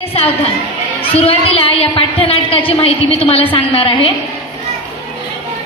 सावधान. सुरुवातीला या पाठ्यनाटकाची माहिती मी तुम्हाला सांगणार आहे.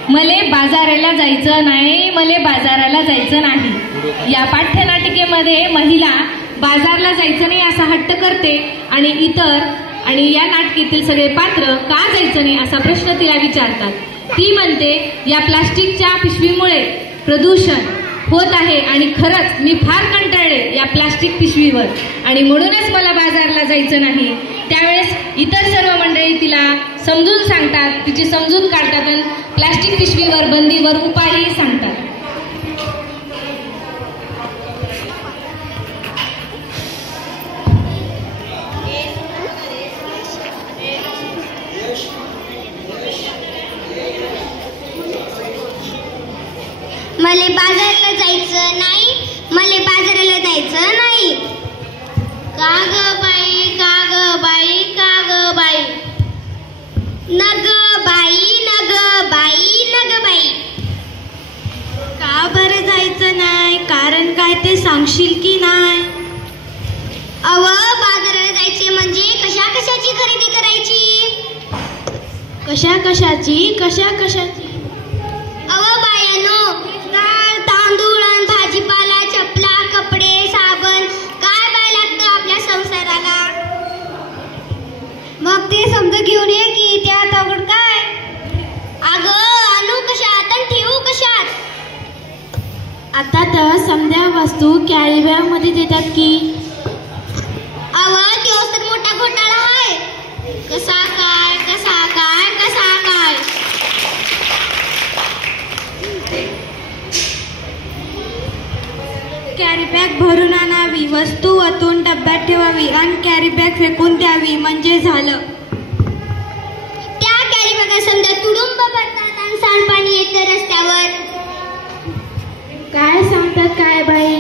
मले बाजाराला जायचं नाही, मले बाजाराला जायचं नाही. या पाठ्यनाटिकेमध्ये महिला बाजारला जायचं नाही असा हट्ट करते आणि या नाटकातील सगळे पात्र का जायचं नाही असा प्रश्न तिला विचारतात. ती म्हणते या प्लास्टिकच्या पिशवीमुळे प्रदूषण होत आहे आणि खरंच मी फार कंटाळले या प्लास्टिक पिशवीवर आणि म्हणूनच मला बाजारला जायचं नाही. त्यावेळेस इतर सर्व मंडळी तिला समजून सांगतात, तिची समजून काढतात आणि प्लास्टिक पिशवीवर बंदीवर उपायही सांगतात. मले बाजारला जायचं नाही, मले बाजाराला जायचं नाही. का ग बाई, का ग बाई, का ग बाई, नग बाई, नग बाई, नग बाई. का बरं जायचं नाही? कारण काय ते सांगशील की नाही? अव बाजाराला जायचे म्हणजे कशा कशाची खरेदी करायची? कशा कशाची? कशा कशाची? अव बायानो, डाळ तांदूळ आणि भाजीपाला, चपला, कपडे, साबण, काय बाय लागतं आपल्या संसाराला. मग ते समजा घेऊन ये की त्यात अवघड काय? अगं आणू कशात आणि ठेवू कशात? आता तर समध्या वस्तू कॅरी बॅग मध्ये देतात की. अव तोच तर मोठा घोटाळा आहे. कसा काय, कसा काय, कसा काय? कॅरी बॅग भरून आणावी, वस्तू ओतून डब्यात ठेवावी आणि कॅरी बॅग फेकून द्यावी म्हणजे झालं. त्या कॅरी बॅगा समजा तुडुंब भरतात आणि सांडपाणी येतं रस्त्यावर. काय सांगतात काय बाई?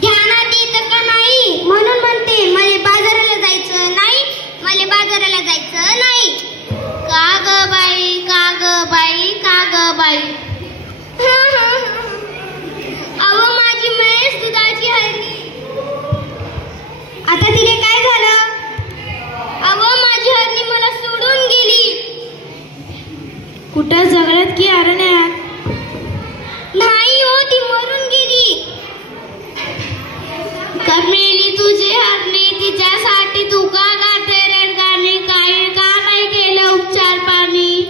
ध्यानात येतं का नाही म्हणून म्हणते मला बाजाराला जायचं नाही, मला बाजाराला जायचं नाही. का ग बाई, का ग बाई, का ग बाई. अव माझी म्हैस दुधाची हरणी, आता तिने काय झालं? अव माझी हरणी मला सोडून गेली. कुठं जंगलात की अरण्यात? नाही हो, ती मरून गेली. कमेली तुझे हरणी, तिच्यासाठी तू का गाते रडगाणी, काय का नाही केलं उपचार पाणी?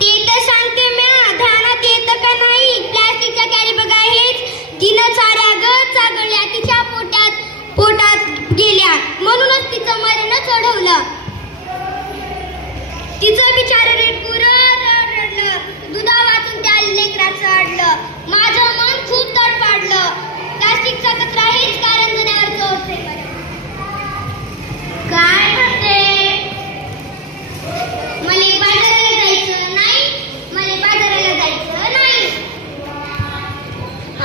ते तर सांगते म्या, ध्यानात येतं का नाही? प्लास्टिकच्या कॅरी बॅगा हेच तिनं साऱ्या चागळल्या तिच्या पोटात गेल्या म्हणूनच तिचं मरण चढवलं. तिचं बिचार रडलं, दुधा वाचून त्या लेकराचं अडलं. माझं मन खूप तडपाडलं. प्लास्टिकचा कचरा हेच कारंजण्यावर चोरते. काय म्हणते? मला बाजाराला जायचं नाही, मला बाजाराला जायचं नाही.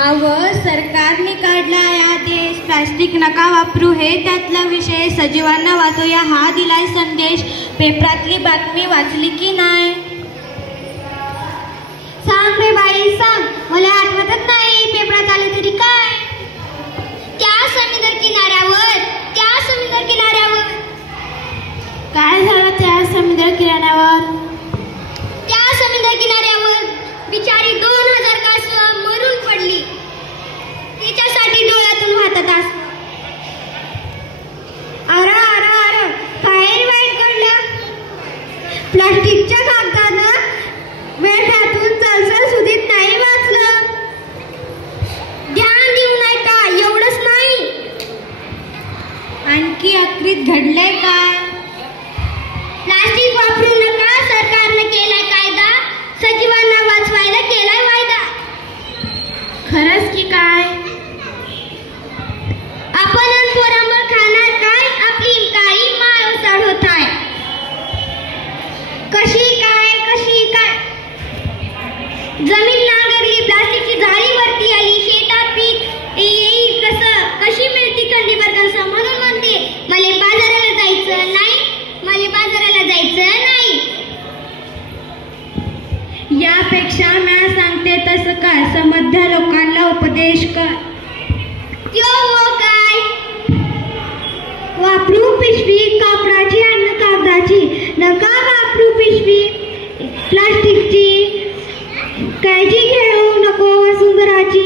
अव सरकारने काढला या देश प्लास्टिक नका वापरू हे त्यातला विषय. सजीवांना वाचवूया हा दिलाय संदेश. पेपरातली बातमी वाचली की नाही? सांग रे बाई सांग, मला आठवतच नाही. पेपरात आले तरी काय? त्या समुद्र किनाऱ्यावर काय झालं त्या समुद्र किनाऱ्यावर? त्या समुद्र किनाऱ्यावर बिचारी 2000 कासवं मरून पडली. तिच्यासाठी डोळ्यातून वाहतात असं. अरे अरे अरे, काय वाईट घडलं? प्लास्टिकच्या कागदानं वेठातून चलचल सुधीत नाही वाचलं. ध्यान देऊ नाही का? एवढंच नाही, आणखी आखरीत घडलंय काय? प्लास्टिक वापरू नका सरकारनं केलाय कायदा, सजीवांना वाचवायला केलाय वायदा. खरंच की काय? आपण पोरांवर खाणार काय? आपली काही माळसाड होत आहे. कशी काय? जमीन नांगरली, प्लास्टिकची झाडी वरती आली, शेतात पीक येईल कसं? कशी मिळती खंडीभर कसं? म्हणून म्हणते मला बाजाराला जायचं नाही, मला बाजाराला जायचं नाही. यापेक्षा मी सांगते तसं कर, समध्या लोकांना उपदेश कर. त्यो काय? वापरू पिशवी कापडाची आणि कागदाची, नका वापरू पिशवी प्लास्टिकची, काळजी घेऊ नको वसुंधराची.